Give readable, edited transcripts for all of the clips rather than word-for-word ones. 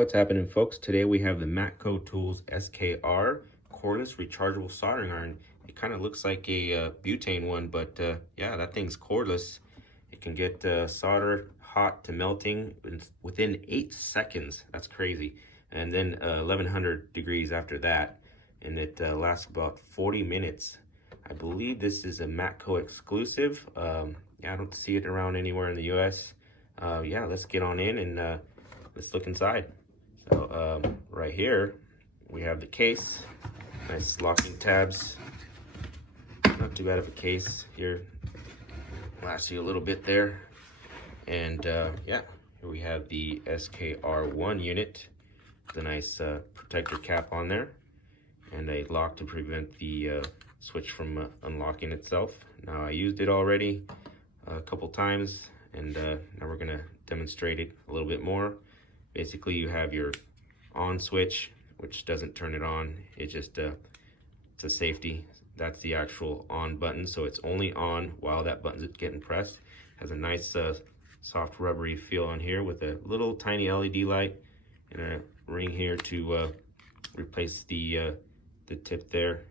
What's happening, folks? Today we have the Matco Tools SKR cordless rechargeable soldering iron. It kind of looks like a butane one, but yeah, that thing's cordless. It can get solder hot to melting within 8 seconds. That's crazy. And then 1100 degrees after that, and it lasts about 40 minutes. I believe this is a Matco exclusive. Yeah, I don't see it around anywhere in the US. Yeah, let's get on in and let's look inside. So right here we have the case, nice locking tabs, not too bad of a case here, lasts you a little bit there. And yeah, here we have the SKR1 unit, the nice protector cap on there, and a lock to prevent the switch from unlocking itself. Now I used it already a couple times, and now we're gonna demonstrate it a little bit more. Basically, you have your on switch, which doesn't turn it on. It just it's a safety. That's the actual on button, so it's only on while that button's getting pressed. Has a nice soft rubbery feel on here with a little tiny LED light and a ring here to replace the tip there.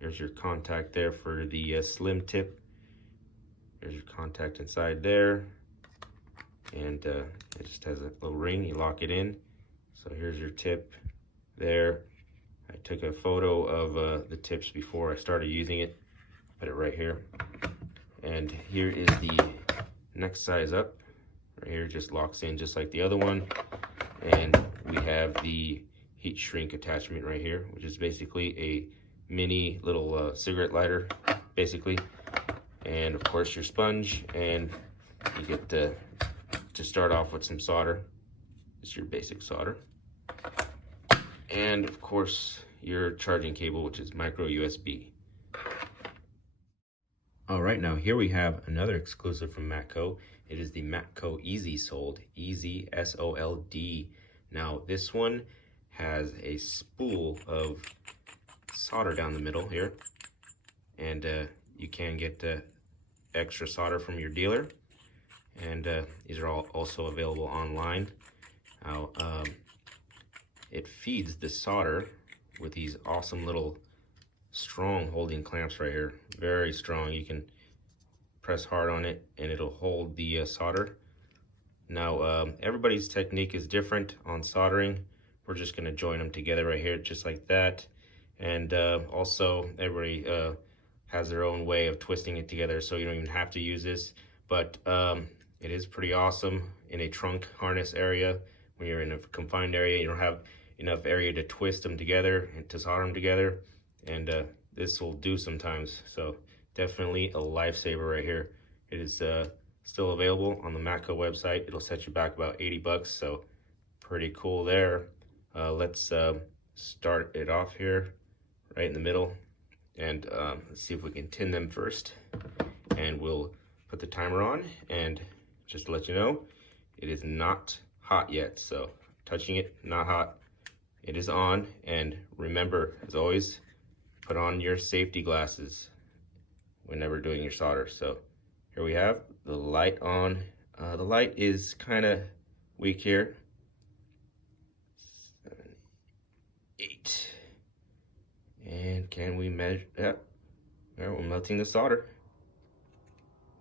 There's your contact there for the slim tip. There's your contact inside there. And it just has a little ring, you lock it in. So here's your tip there. I took a photo of the tips before I started using it. Put it right here. And here is the next size up. Right here, just locks in just like the other one. And we have the heat shrink attachment right here, which is basically a mini little cigarette lighter, basically. And of course your sponge, and you get to start off with some solder. It's your basic solder. And of course your charging cable, which is micro USB. All right, now here we have another exclusive from Matco. It is the Matco EZSOLD, EZSOLD. Now this one has a spool of solder down the middle here, and you can get extra solder from your dealer. And these are all also available online. Now, it feeds the solder with these awesome little strong holding clamps right here. Very strong. You can press hard on it and it'll hold the solder. Now, everybody's technique is different on soldering. We're just going to join them together right here, just like that. And also, everybody has their own way of twisting it together, so you don't even have to use this. But it is pretty awesome in a trunk harness area. When you're in a confined area, you don't have enough area to twist them together and to solder them together. And this will do sometimes. So definitely a lifesaver right here. It is still available on the Matco website. It'll set you back about 80 bucks. So pretty cool there. Let's start it off here right in the middle. And let's see if we can tin them first. And we'll put the timer on, and just to let you know, it is not hot yet. So touching it, not hot. It is on, and remember, as always, put on your safety glasses whenever doing your solder. So here we have the light on. The light is kind of weak here. 7, 8. And can we measure? Yep. Yeah, we're melting the solder.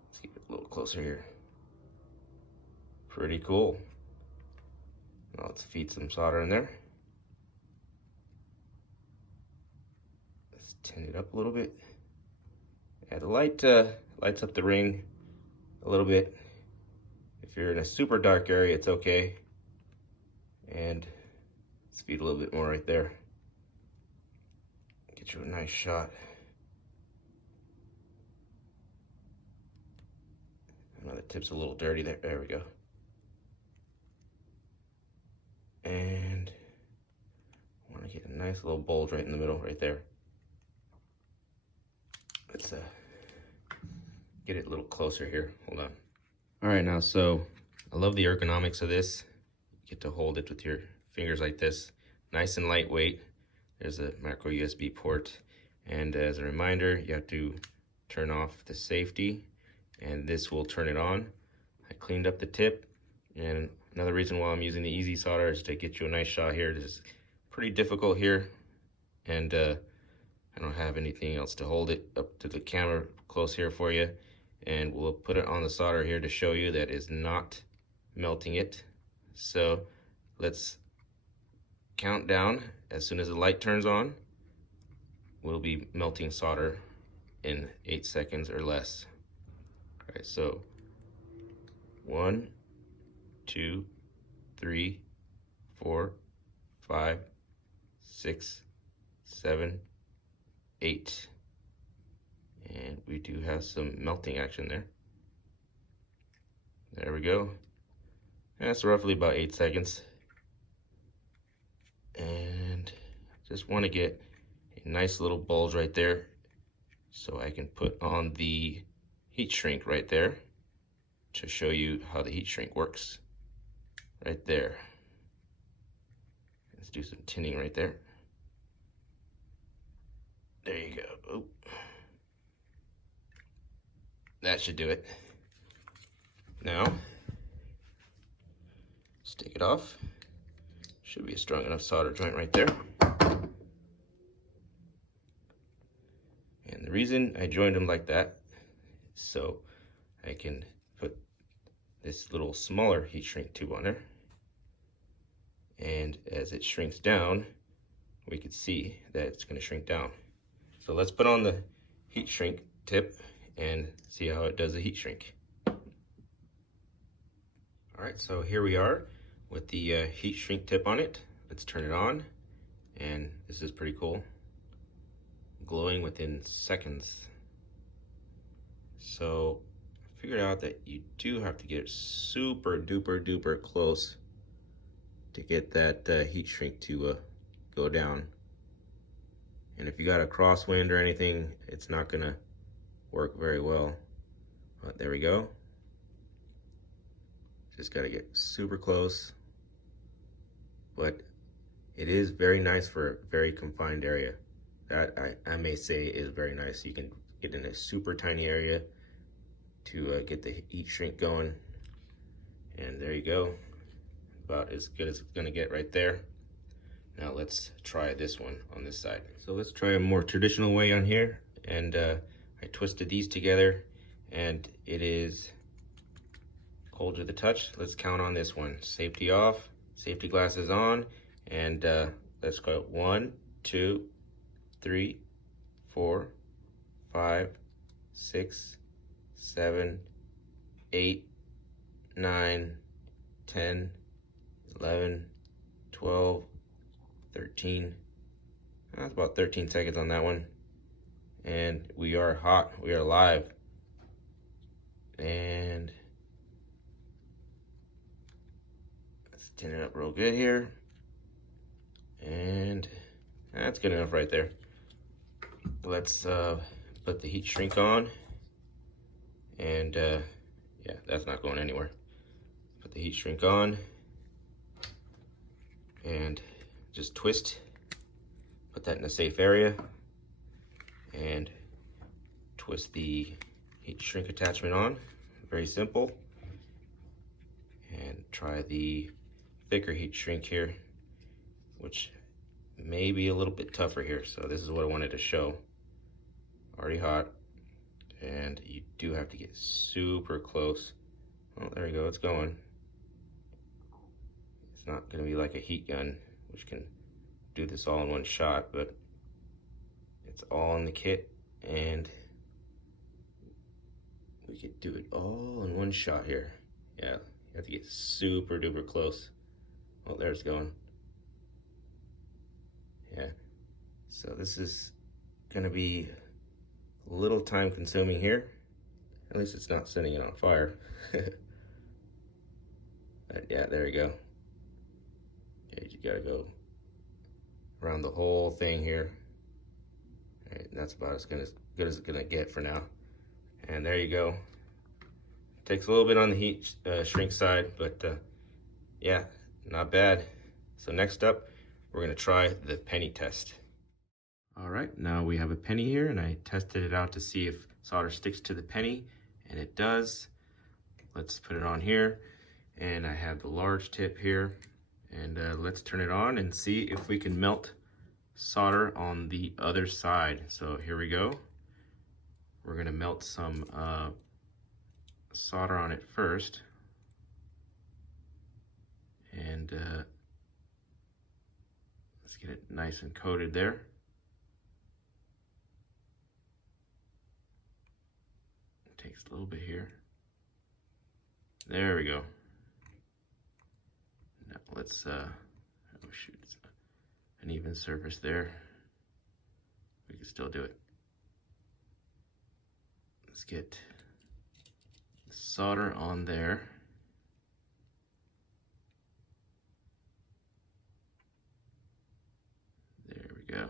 Let's get a little closer here. Pretty cool. Now let's feed some solder in there. Let's tin it up a little bit. Yeah, the light lights up the ring a little bit. If you're in a super dark area, it's okay. And let's feed a little bit more right there. Get you a nice shot. I know the tip's a little dirty there. There we go. And I want to get a nice little bulge right in the middle, right there. Let's get it a little closer here. Hold on. All right, now, so I love the ergonomics of this. You get to hold it with your fingers like this. Nice and lightweight. There's a micro USB port. And as a reminder, you have to turn off the safety, and this will turn it on. I cleaned up the tip, and Another reason why I'm using the Easy Solder is to get you a nice shot here. This is pretty difficult here, and I don't have anything else to hold it up to the camera close here for you. And we'll put it on the solder here to show you that is not melting it. So let's count down. As soon as the light turns on, we'll be melting solder in 8 seconds or less. All right, so 1, 2, 3, 4, 5, 6, 7, 8. And we do have some melting action there. There we go. That's roughly about 8 seconds. And just want to get a nice little bulge right there so I can put on the heat shrink right there to show you how the heat shrink works. Right there. Let's do some tinning right there. There you go. Oh. That should do it. Now, let's take it off. Should be a strong enough solder joint right there. And the reason I joined them like that is so I can put this little smaller heat shrink tube on there. And as it shrinks down, we can see that it's going to shrink down. So let's put on the heat shrink tip and see how it does the heat shrink. All right, so here we are with the heat shrink tip on it. Let's turn it on, and this is pretty cool. Glowing within seconds. So I figured out that you do have to get super duper duper close to get that heat shrink to go down. And if you got a crosswind or anything, it's not gonna work very well. But there we go. Just gotta get super close. But it is very nice for a very confined area. That I may say is very nice. You can get in a super tiny area to get the heat shrink going. And there you go. About as good as it's gonna get right there. Now let's try this one on this side. So let's try a more traditional way on here. And I twisted these together and it is cold to the touch. Let's count on this one. Safety off, safety glasses on, and let's go 1, 2, 3, 4, 5, 6, 7, 8, 9, 10, 11, 12, 13. That's about 13 seconds on that one. And we are hot, we are live. And let's tin it up real good here. And that's good enough right there. Let's put the heat shrink on. And yeah, that's not going anywhere. Put the heat shrink on. And just twist. Put that in a safe area. And twist the heat shrink attachment on. Very simple. And try the thicker heat shrink here, which may be a little bit tougher here. So this is what I wanted to show. Already hot, and you do have to get super close. Oh, there we go, it's going. It's not gonna be like a heat gun, which can do this all in one shot, but it's all in the kit, and we could do it all in one shot here. Yeah, you have to get super duper close. Oh, there it's going. Yeah, so this is gonna be a little time consuming here. At least it's not setting it on fire. But yeah, there you go. Okay, you gotta go around the whole thing here. All right, and that's about as good as it's gonna get for now. And there you go. Takes a little bit on the heat shrink side, but yeah, not bad. So next up, we're gonna try the penny test. All right, now we have a penny here, and I tested it out to see if solder sticks to the penny, and it does. Let's put it on here, And I have the large tip here, and let's turn it on and see if we can melt solder on the other side. So here we go. We're gonna melt some solder on it first. And let's get it nice and coated there. It takes a little bit here. There we go. Now let's, oh shoot, it's not an even surface there. We can still do it. Let's get solder on there. There we go.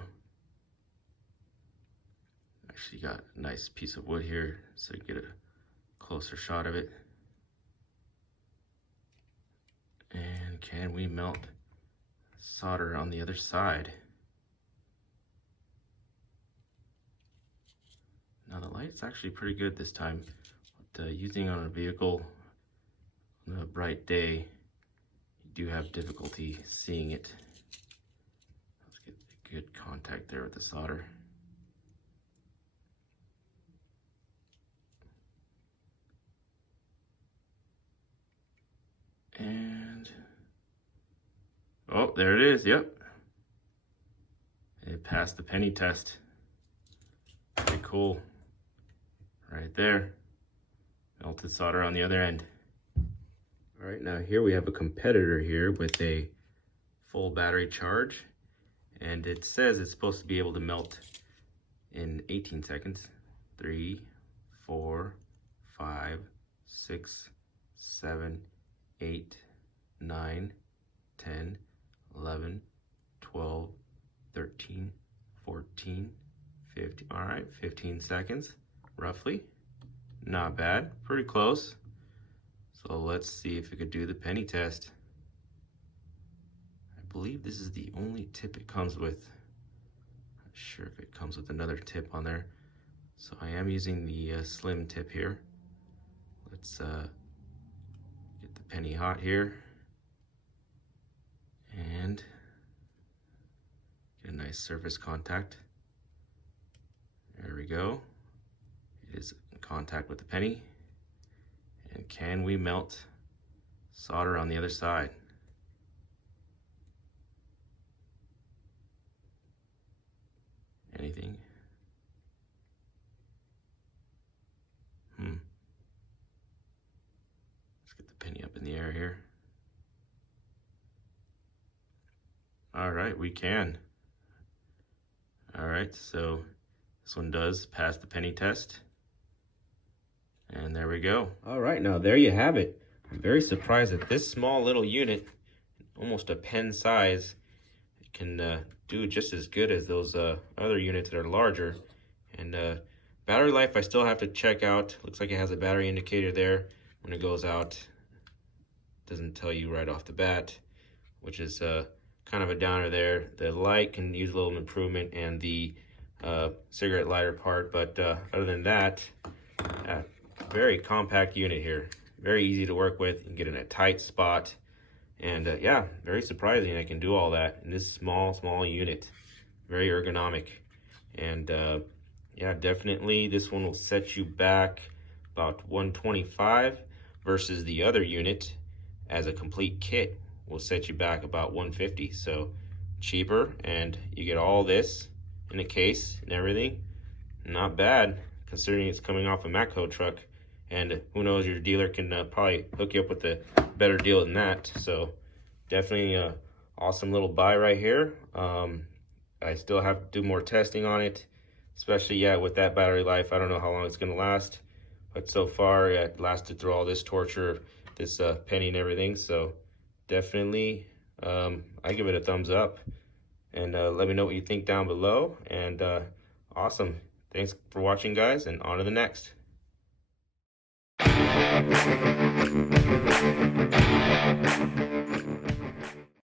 Actually got a nice piece of wood here so you get a closer shot of it. And can we melt solder on the other side? Now the light's actually pretty good this time, but using on a vehicle on a bright day, you do have difficulty seeing it. Let's get a good contact there with the solder. And, oh, there it is, yep. It passed the penny test. Pretty cool. Right there. Melted solder on the other end. All right, now here we have a competitor here with a full battery charge. And it says it's supposed to be able to melt in 18 seconds. 3, 4, 5, 6, 7, 8, 9, 10, 11, 12, 13, 14, 15. All right, 15 seconds, roughly. Not bad, pretty close. So let's see if we could do the penny test. I believe this is the only tip it comes with. Not sure if it comes with another tip on there. So I am using the slim tip here. Let's get the penny hot here and get a nice surface contact. There we go. It is in contact with the penny. And can we melt solder on the other side? Anything? Let's get the penny up in the air here. All right, we can. All right, so this one does pass the penny test. And there we go. All right, now there you have it. I'm very surprised that this small little unit, almost a pen size, can do just as good as those other units that are larger. And battery life, I still have to check out. Looks like it has a battery indicator there. When it goes out, doesn't tell you right off the bat, which is kind of a downer there. The light can use a little improvement, and the cigarette lighter part, but other than that, very compact unit here. Very easy to work with. You can get in a tight spot. And yeah, very surprising I can do all that in this small unit. Very ergonomic. And yeah, definitely this one will set you back about $125 versus the other unit as a complete kit will set you back about $150. So cheaper, and you get all this in a case and everything. Not bad considering it's coming off a Matco truck. And who knows, your dealer can probably hook you up with a better deal than that. So definitely an awesome little buy right here. I still have to do more testing on it, especially, yeah, with that battery life. I don't know how long it's going to last, but so far it lasted through all this torture, this penny and everything. So definitely, I give it a thumbs up. And let me know what you think down below. And awesome. Thanks for watching, guys, and on to the next.